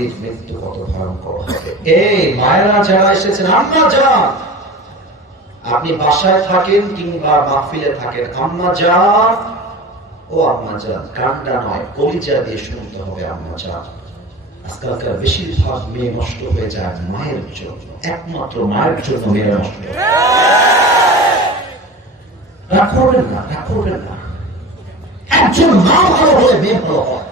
মৃত্যু কত ভয়ঙ্কর হবে। এই মায়েরা যারা এসেছেন, আম্মা আপনি বাসায় থাকেন কিংবা মাহফিলে থাকেন, আম্মা যান! ও আম্মা যান কান্ডা নয়, কলিজা দিয়ে শুনতে হবে আম্মা যান। আজকালকার বেশিরভাগ মেয়ে নষ্ট হয়ে যায় মায়ের জন্য, একমাত্র মায়ের জন্য মেয়েরা নষ্ট। হয়। না না। একজন মা ভালো হলে মেয়ে ভালো হয়।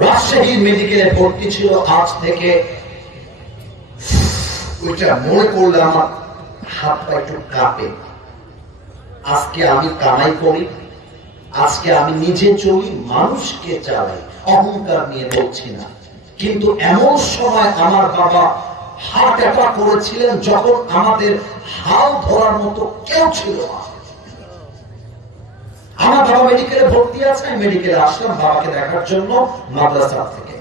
রাজশাহী মেডিকেলে ভর্তি ছিল আজ থেকে। ওইটা মনে করলে আমার হাত পা একটু কাঁপে। আজকে আমি কামাই করি, আজকে আমি নিজে চলি, মানুষকে চালাই, অহংকার নিয়ে বলছি না। কিন্তু এমন সময় আমার বাবা হার্ট অ্যাটাক করেছিলেন যখন আমাদের হাল ধরার মতো কেউ ছিল না। আমার বাবা মেডিকেলে ভর্তি আছে, আমি মেডিকেলে আসলাম বাবাকে দেখার জন্য মাদ্রাসা থেকে।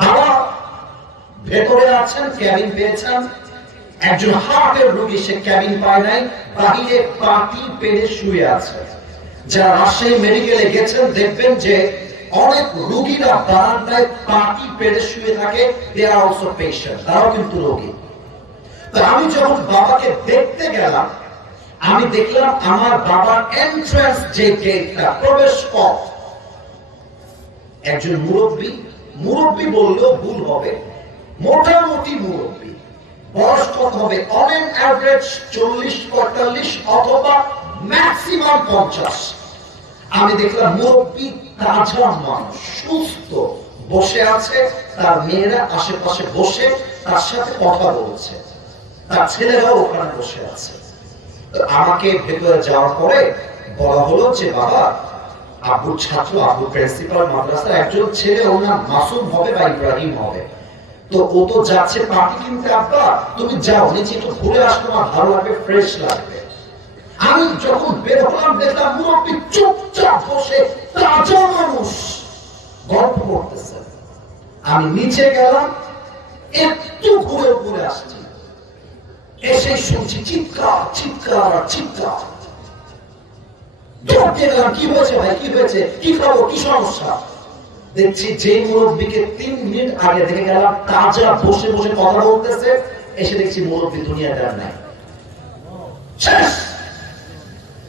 বাবা ভেতরে আছেন ক্যাবিন পেয়েছেন। একজন হার্টের রোগী, সে ক্যাবিন পায় নাই, বাহিরে পাটি পেরে শুয়ে আছে। যারা রাজশাহী মেডিকেলে গেছেন, দেখবেন যে অনেক রোগীরা বারান্দায় পাটি পেরে শুয়ে থাকে দে আর অলসো পেশেন্ট তারাও কিন্তু রোগী। তো আমি যখন বাবাকে দেখতে গেলাম আমি দেখলাম আমার বাবার এন্ট্রান্স যে গেটটা প্রবেশ পথ। একজন মুরব্বী মুরব্বী বললেও ভুল হবে। মোটামুটি মুরব্বী। বয়স কত হবে? অন এন অ্যাভারেজ চল্লিশ, পঁয়তাল্লিশ অথবা ম্যাক্সিমাম পঞ্চাশ। আমি দেখলাম মুরব্বী তাজা মানুষ, সুস্থ। বসে আছে, তার মেয়েরা আশেপাশে বসে, তার সাথে কথা বলছে। তার ছেলেরাও ওখানে বসে আছে। আমাকে ভেতরে যাওয়ার পরে বলা হলো যে, বাবা আব্বুর ছাত্র আব্বু প্রিন্সিপাল মাদ্রাসার একজন ছেলে ওর নাম মাসুম হবে বা ইব্রাহিম হবে। তো ও তো যাচ্ছে পাটি কিনতে, আব্বা, তুমি যাও, নিচে একটু ঘুরে আসলো আমার ভালো লাগবে ফ্রেশ লাগবে। আমি যখন বের হলাম, দেখলাম মুরব্বী চুপচাপ বসে তাজা মানুষ। গল্প করতেছে। আমি নিচে গেলাম, একটু ঘুরে ঘুরে আসছি। এসে শুনছি, চিৎকার চিৎকার চিৎকার। কি হয়েছে ভাই? কি হয়েছে? কি খাব? কি সমস্যা? দেখছি যে মুরব্বীকে তিন মিনিট আগে দেখে গেলাম তাজা বসে বসে কথা বলতেছে, এসে দেখছি মুরব্বী দুনিয়াটা আর নাই।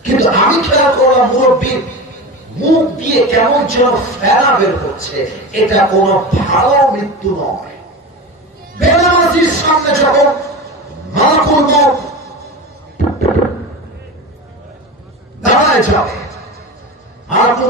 কিন্তু আমি খেয়াল করলাম মুরব্বীর মুখ দিয়ে কেমন যেন ফেরা বের হচ্ছে। এটা কোন ভালো মৃত্যু নয়। বেনামাজির সামনে যখন মালাকুল মত দাঁড়ায় যাবে মালাকুল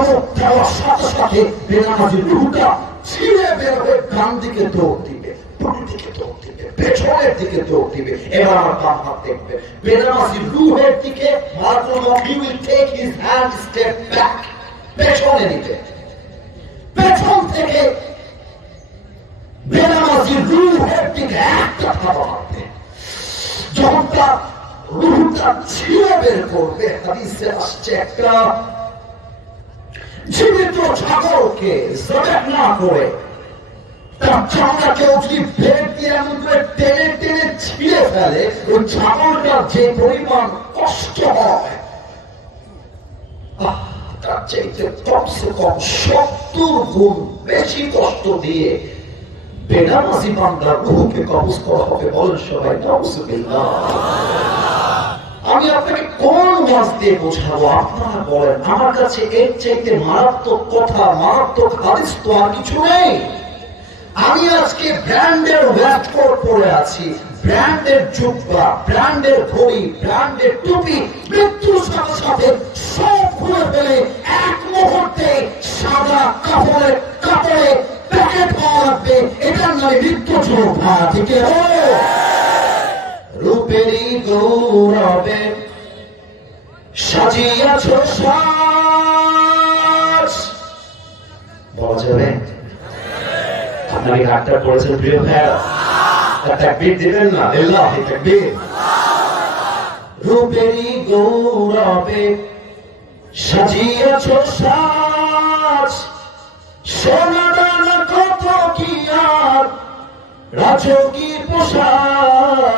ধমক দেওয়ার সাথে সাথে বেনামাজির রুটা ছিঁড়ে বের ডান দিকে দৌড় দিবে, বাম দিকে দৌড় দিবে, পেছনের দিকে দৌড় দিবে, এবার আমার বাম হাত দেখবে। বেনামাজির রুহের দিকে মালাকুল মত he will take his hand, step back, পেছনে নিবে। পেছন থেকে বেনামাজির রুহের দিকে একটা থাবা মারবে যখন তার রুহটা ছিঁড়ে বের করবে, হাদিসে আসছে একটা জীবিত ছাগলকে জবেহ না করে। তার চামড়া কেউ যদি ব্লেড দিয়ে এমন করে টেনে টেনে ছিঁড়ে ফেলে ওই ছাগলটার যে পরিমাণ কষ্ট হয়। তার চাইতে কমসে কম সত্তর গুণ বেশি কষ্ট দিয়ে বেনামাজি বান্দার রুহকে কবজ করা হবে বলেন সবাই নাউজুবিল্লাহ আমি আপনাকে কোন মাছ দিয়ে বোঝাবো? আপনারা বলেন, আমার কাছে এর চাইতে মারাত্মক কথা, মারাত্মক হাদিস তো আর কিছু নেই। আমি আজকে ব্র্যান্ডের ওয়েস্ট কোট পরে আছি। ব্র্যান্ডের জুব্বা, ব্র্যান্ডের ঘড়ি, ব্র্যান্ডের টুপি, মৃত্যুর সাথে সাথে সব খুলে ফেলে এক মুহূর্তে সাদা কাপড়ের কাপড়ে প্যাকেট পাওয়া লাগবে। এটার নামে মৃত্যু যোদ্ধা ঠিক আছে? রূপেরই গৌরবে সাজিয়াছ সাজ। বলা যাবে? না। লিল্লাহি তাকবীর। রূপেরই গৌরবে সাজিয়াছ সাজ। সোনা দানা কত কি আর রাজকী পোশাক।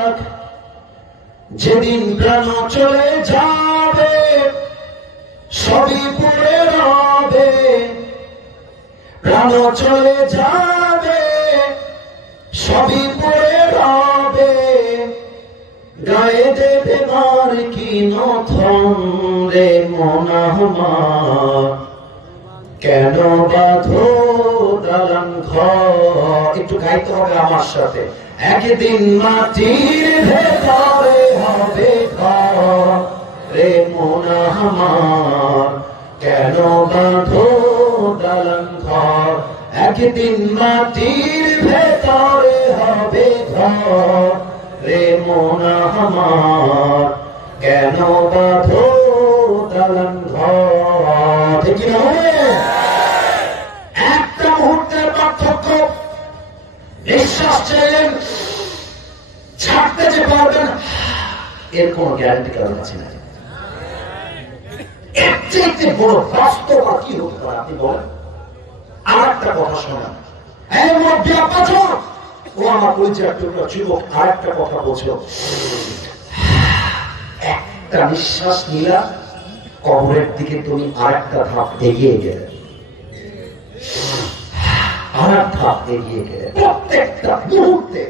যেদিন প্রাণ চলে যাবে, সবই পড়ে রবে। প্রাণ চলে যাবে, সবই পড়ে রবে। গায়ে দেবে মার কি নথন রে মনাহমার কেন বাঁধো দালান একটু গাইতে হবে আমার সাথে। একদিন মাটির ভেতরে হবে রে মোনা আমার, কেন বাঁধো দালান ঘর? একদিন মাটির ভেতরে হবে ঘর। রে মোনা আমার, কেন বাঁধো চাইলেন, ছাড়তে যে পারবেন এর কোন গ্যারান্টি কারণ আছে না আর একটা কথা শোনেন। ও আমার পরিচয় টুকরা যুবক আর একটা কথা বলছিল। একটা নিঃশ্বাস নিলা, কবরের দিকে তুমি আর একটা ধাপ এগিয়ে গেলে। এক ধাপ এগিয়ে গেলে প্রত্যেকটা মুহূর্তে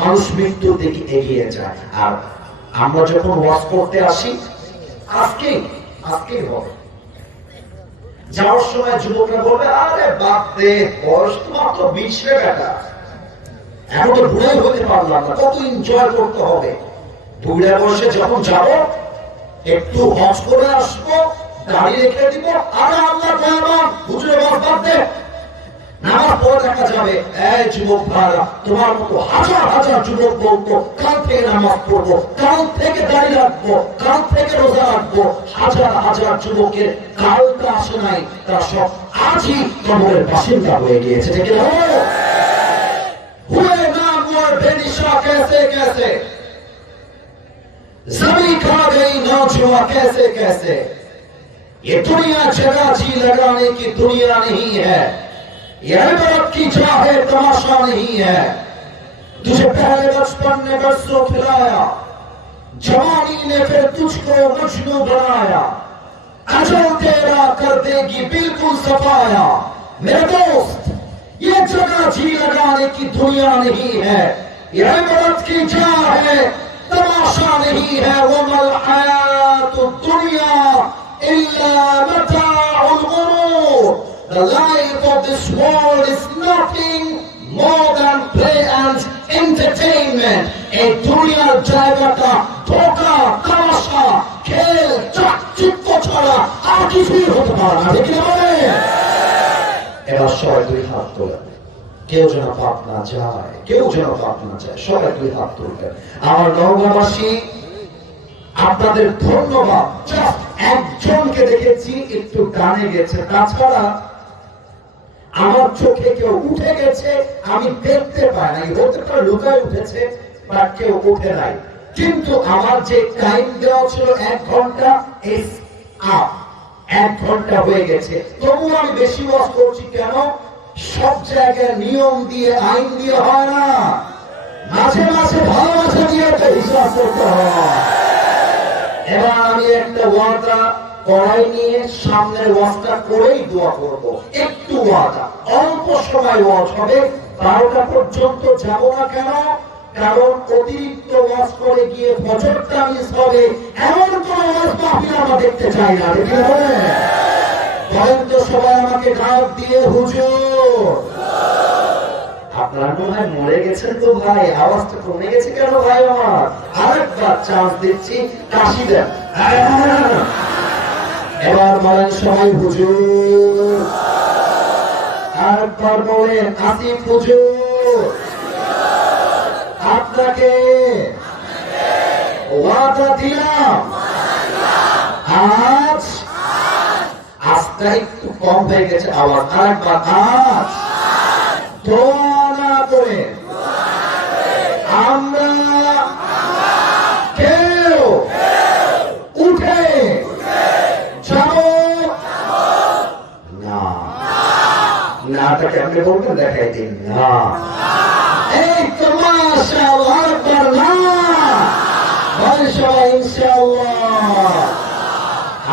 মানুষ মৃত্যুর দিকে এগিয়ে যায়। আর আমরা যখন ওয়াজ করতে আসি, আজকে আজকেই হবে। যাওয়ার সময় যুবকরা বলবে, আরে বাপ রে, বয়স তো মাত্র বিশ বেটা। এখন তো হতে পারলাম না, কত এনজয় করতে হবে। বয়সে যখন যাব, একটু হজ করে আসব দাঁড়িয়ে রেখে দিব, আর আল্লাহ দয়াবান হুজুরে বসবাদে নামাজ পড়ে দেখা যাবে। এই যুবক ভাইরা, তোমার মতো হাজার হাজার যুবক বলতো, কাল থেকে নামাজ পড়ব, কাল থেকে দাঁড়িয়ে রাখব, কাল থেকে রোজা রাখব। হাজার হাজার যুবকের কালটা আসে নাই, তারা সব আজই কবরের বাসিন্দা হয়ে গিয়েছে, ঠিক হুয়ে না মোর বেনিশা কেসে কেসে। জমি খা গই নৌজুয়া কেসে কেসে। ये दुनिया जगह जी लगाने की दुनिया नहीं है। यह इबरत की चाहे तमाशा नहीं है। तुझे पहले बचपन ने बरसों खिलाया जवानी ने फिर तुझको मजनू बनाया। अजल तेरा कर देगी बिल्कुल सफाया। मेरे दोस्त, ये जगह जी लगाने की दुनिया नहीं है। यह इबरत की जा है तमाशा नहीं है। वो मल आया तो दुनिया إِلَّا The life of this world is nothing more than play and entertainment. এই দুনিয়ার জায়গাটা ধোকা, তামাশা, খেল চাকচিক্য ছাড়া আর কিছুই হতে পারে না। ঠিক আছে এবার সবাই দুই হাত তোলেন। কেউ যেন পাপ না যায় কেউ যেন পাপ না যায় সবাই দুই হাত তুলবেন। আমার নৌকাবাসী আপনাদের ধন্যবাদ। একজনকে দেখেছি, একটু গানে গেছে। তাছাড়া আমার চোখে কেউ উঠে গেছে, আমি দেখতে পাই নাই। হতে পারে লুকায় উঠেছে বা কেউ উঠে নাই। কিন্তু আমার যে টাইম দেওয়া ছিল, এক ঘণ্টা ইস আপ এক ঘণ্টা হয়ে গেছে। তবু আমি বেশি ওয়াজ করছি কেন? সব জায়গায় নিয়ম দিয়ে, আইন দিয়ে হয় না। মাঝে মাঝে ভালোবাসা দিয়ে একটা হিসাব করতে হয়। এবার আমি একটা ওয়াদা কড়াই নিয়ে সামনের ওয়াজটা করেই দোয়া করব। একটু ওয়াদা, অল্প সময় ওয়াজ হবে, বারোটা পর্যন্ত যাব না কেন? কারণ অতিরিক্ত ওয়াজ করে গিয়ে ফজরটা মিস হবে, এমন কোন ওয়াজ মাহফিল আমরা দেখতে চাই না বলেন তো সবাই আমাকে ডাক দিয়ে, হুজুর আপনারা মনে হয় মরে গেছেন তো ভাই, আওয়াজটা কমে গেছে কেন ভাই আমার? আরেকবার চান্স দিচ্ছি, কাশি দেন। এবার বলেন সবাই হুজুর। আরেকবার হুজুর। আপনাকে ওয়াদা দিলাম। আজ আজটা একটু কম হয়ে গেছে আওয়াজ। আরেকবার, আজ। দোয়া করে আমরা কেউ উঠে যাব না। আপনি বলবেন? দেখাই না।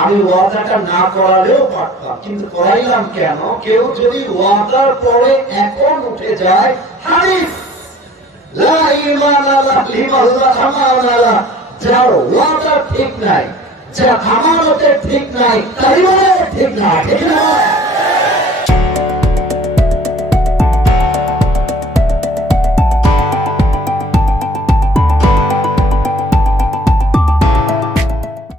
আমি ওয়াদাটা না করালেও পারতাম, কিন্তু করাইলাম কেন? কেউ যদি ওয়াদার পরে এখন উঠে যায় ঠিক নাই যার আমানতের ঠিক নাই ঠিক না ঠিক